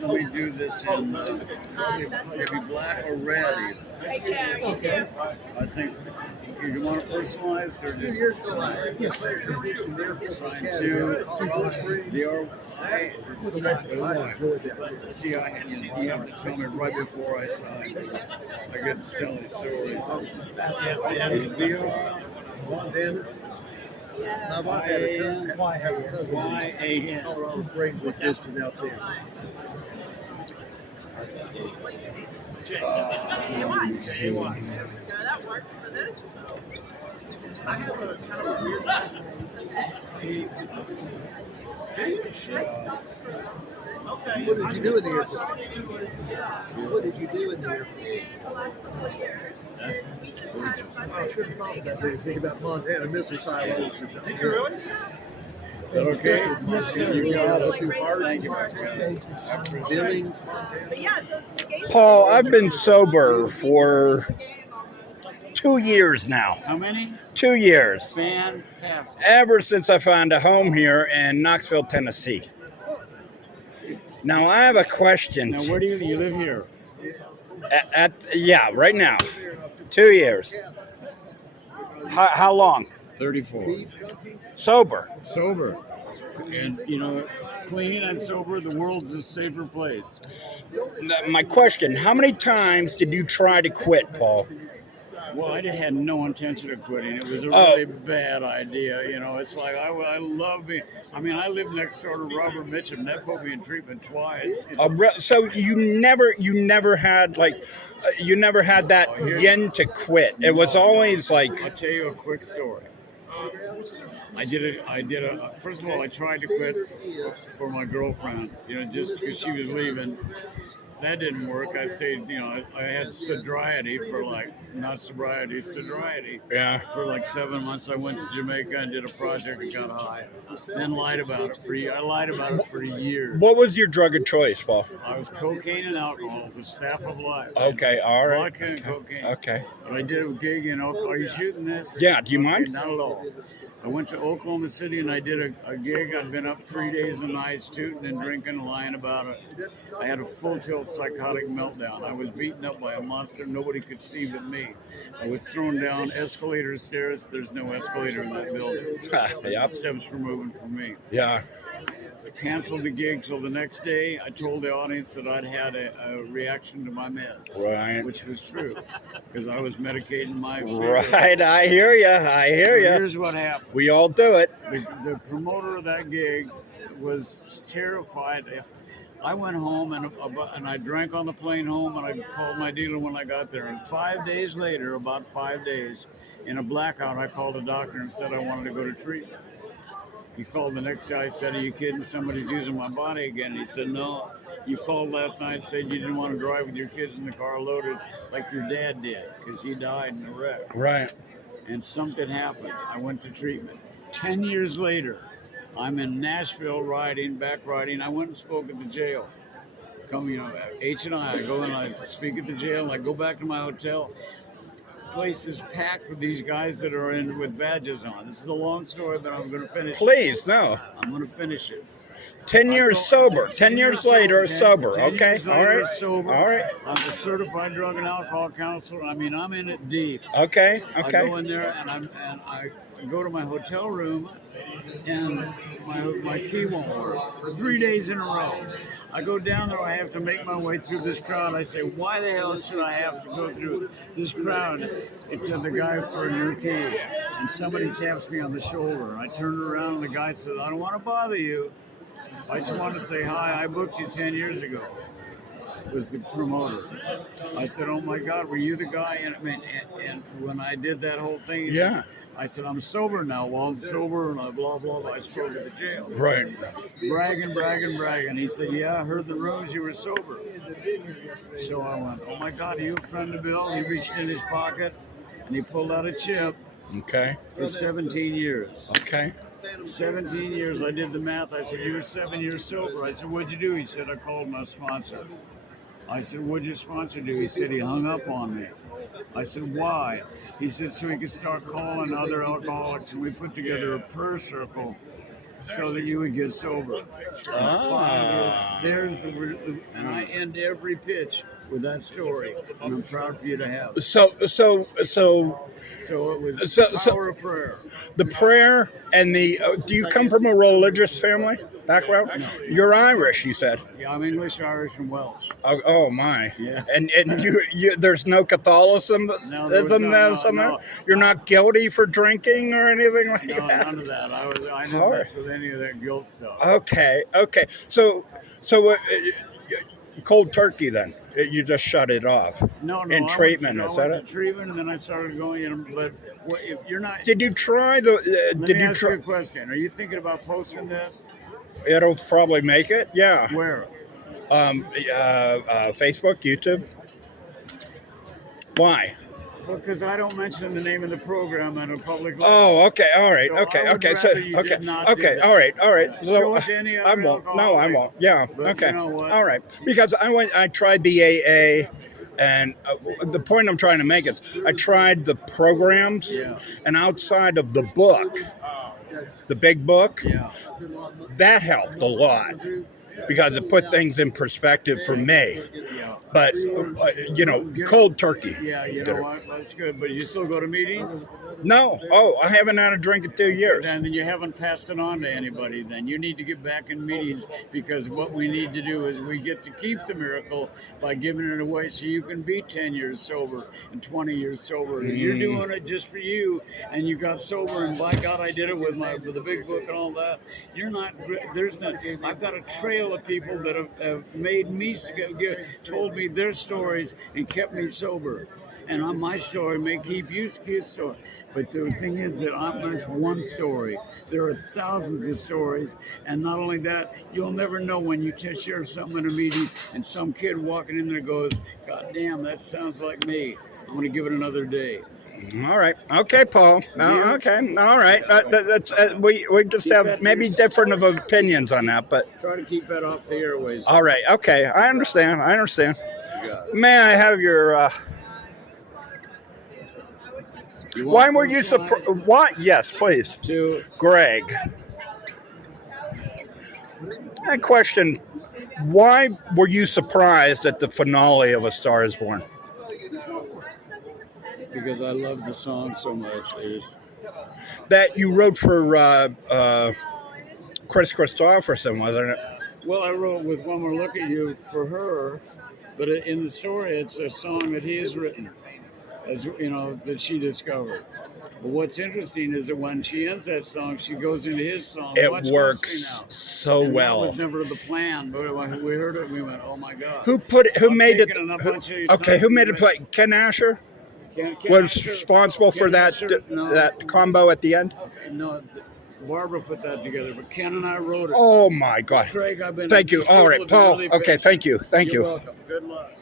But we do this in maybe black or red. Okay. I think you want it personalized or just trying to the see, you have to tell me right before I sign. I get to tell the stories. That's it. Montana. My wife had a cousin, has a cousin Y-A-N. in Colorado Springs with district out there. That works for this. I have a kind of a weird Okay. What did you do in the airport? What did you do in the airport? The last couple of years. We just had a Oh, I should have thought about that. Think about Montana missile silos. Did you really? Is that okay? Yes, sir. You got it. Too hard. Thank you, my friend. Billings, Montana. But yeah, so the gates. Paul, I've been sober for 2 years now. How many? 2 years. Fantastic. Ever since I found a home here in Knoxville, Tennessee. Now, I have a question. Now, where do you live here? Yeah, right now. 2 years. How long? 34. Sober. Sober. And, you know, clean and sober, the world's a safer place. My question, how many times did you try to quit, Paul? Well, I had no intention of quitting. It was a really bad idea. You know, it's like I love being. I mean, I lived next door to Robert Mitchum. That put me in treatment twice. So you never had you never had that yen to quit. It was always like. I'll tell you a quick story. I did a. First of all, I tried to quit for my girlfriend. You know, just because she was leaving. That didn't work. I stayed, you know, I had sobriety for not sobriety, sobriety. Yeah. For 7 months. I went to Jamaica and did a project and got high. Then lied about it I lied about it for years. What was your drug of choice, Paul? I was cocaine and alcohol, the staff of life. Okay, all right. Vodka and cocaine. Okay. But I did a gig in Oklahoma. Are you shooting this? Yeah, do you mind? Not at all. I went to Oklahoma City and I did a gig. I'd been up 3 days and nights, tooting and drinking, lying about it. I had a full tilt psychotic meltdown. I was beaten up by a monster nobody could see but me. I was thrown down escalator stairs. There's no escalator in that building. Yep. Steps were moving for me. Yeah. I canceled the gig till the next day. I told the audience that I'd had a reaction to my meds. Right. Which was true, because I was medicating my Right, I hear you. I hear you. Here's what happened. We all do it. The promoter of that gig was terrified. I went home and I drank on the plane home, and I called my dealer when I got there. And 5 days later, about 5 days, in a blackout, I called the doctor and said I wanted to go to treatment. He called the next guy, said, "Are you kidding? Somebody's using my body again." He said, "No, you called last night and said you didn't want to drive with your kids in the car loaded like your dad did because he died in a wreck." Right. And something happened. I went to treatment. 10 years later, I'm in Nashville back riding. I went and spoke at the jail. H and I go and I speak at the jail, and I go back to my hotel. Place is packed with these guys that are in with badges on. This is a long story, but I'm going to finish it. Please, no. I'm going to finish it. 10 years sober. 10 years later, sober. 10 Okay. years All later, right. sober. All right. I'm a certified drug and alcohol counselor. I mean, I'm in it deep. Okay. I Okay. go in there and I go to my hotel room, and my key won't work for 3 days in a row. I go down there. I have to make my way through this crowd. I say, "Why the hell should I have to go through this crowd?" It's the guy for your key, and somebody taps me on the shoulder. I turn around, and the guy says, "I don't want to bother you. I just want to say hi. I booked you 10 years ago." Was the promoter. I said, "Oh my God, were you the guy?" And when I did that whole thing, Yeah. I said, "I'm sober now." Well, I'm sober, and blah, blah, blah. I spoke at the jail. Right. Bragging. He said, "Yeah, I heard the rumors you were sober." So I went, "Oh my God, are you a friend of Bill?" He reached in his pocket, and he pulled out a chip Okay. for 17 years. Okay. 17 years. I did the math. I said, "You were 7 years sober." I said, "What'd you do?" He said, "I called my sponsor." I said, "What'd your sponsor do?" He said, "He hung up on me." I said, "Why?" He said, "So he could start calling other alcoholics." And we put together a prayer circle so that you would get sober. Ah. There's and I end every pitch with that story, and I'm proud for you to have it. So So it was So- the so- power of prayer. the prayer and the. Do you come from a religious family background? You're Irish, you said. Yeah, I'm English, Irish, and Welsh. Oh my! Yeah. And you there's no Catholicism. No, there was no. You're not guilty for drinking or anything like No, that. none of that. I All didn't right. mess with any of that guilt stuff. Okay. So cold turkey then. You just shut it off. No, In I treatment, went is to, that I went to treatment, and then I started going in. But if you're not, Did you try the? let Did me you ask you try? a question. Are you thinking about posting this? It'll probably make it. Yeah. Where? Facebook, YouTube. Why? Because I don't mention the name of the program on a public level. Oh, okay, all right, So I okay, would okay, so rather you okay, did not do okay, that. all right. Show So it to any I other won't. No, I alcoholic. won't. Yeah, But okay, you know what? all right. Because I tried the AA, and the point I'm trying to make is I tried the programs, Yeah. and outside of the book, the big book, Yeah. that helped a lot because it put things in perspective for me. Yeah. But cold turkey. Yeah, you know what? That's good. But you still go to meetings? No, I haven't had a drink in 2 years. And then you haven't passed it on to anybody. Then you need to get back in meetings, because what we need to do is we get to keep the miracle by giving it away, so you can be 10 years sober and 20 years sober. And you're doing it just for you, and you got sober, and by God, I did it with the big book and all that. You're not. There's not. I've got a trail of people that have made me told me their stories and kept me sober. And on my story may keep you story. But the thing is that that's one story. There are thousands of stories. And not only that, you'll never know when you share something in a meeting and some kid walking in there goes, God damn, that sounds like me. I'm going to give it another day. All right. Okay, Paul. Okay. All right. That's we just have maybe different of opinions on that, but Try to keep that off the airways. all right. Okay. I understand. May I have your? You Why want were you personalized surprised? Why? Yes, please, to Greg. I question. Why were you surprised at the finale of A Star Is Born? because I love the song so much. That you wrote for Chris Christopherson, wasn't it? Well, I wrote with One More Look at You for her, but in the story, it's a song that he has written, as you know, that she discovered. But what's interesting is that when she ends that song, she goes into his song. It much works closer now. so And well. That was never the plan, but when we heard it, we went, "Oh my God!" Who I'm made it? taking a bunch of your Okay, songs who made and it play? Ken Asher Ken was Asher- responsible for Ken that Asher- no, that combo at the end. No, Barbara put that together, but Ken and I wrote it. Oh my God! Craig, I've been. Thank you. All right, people have been Paul. really Okay, patient. thank you. Thank You're you. welcome. Good luck.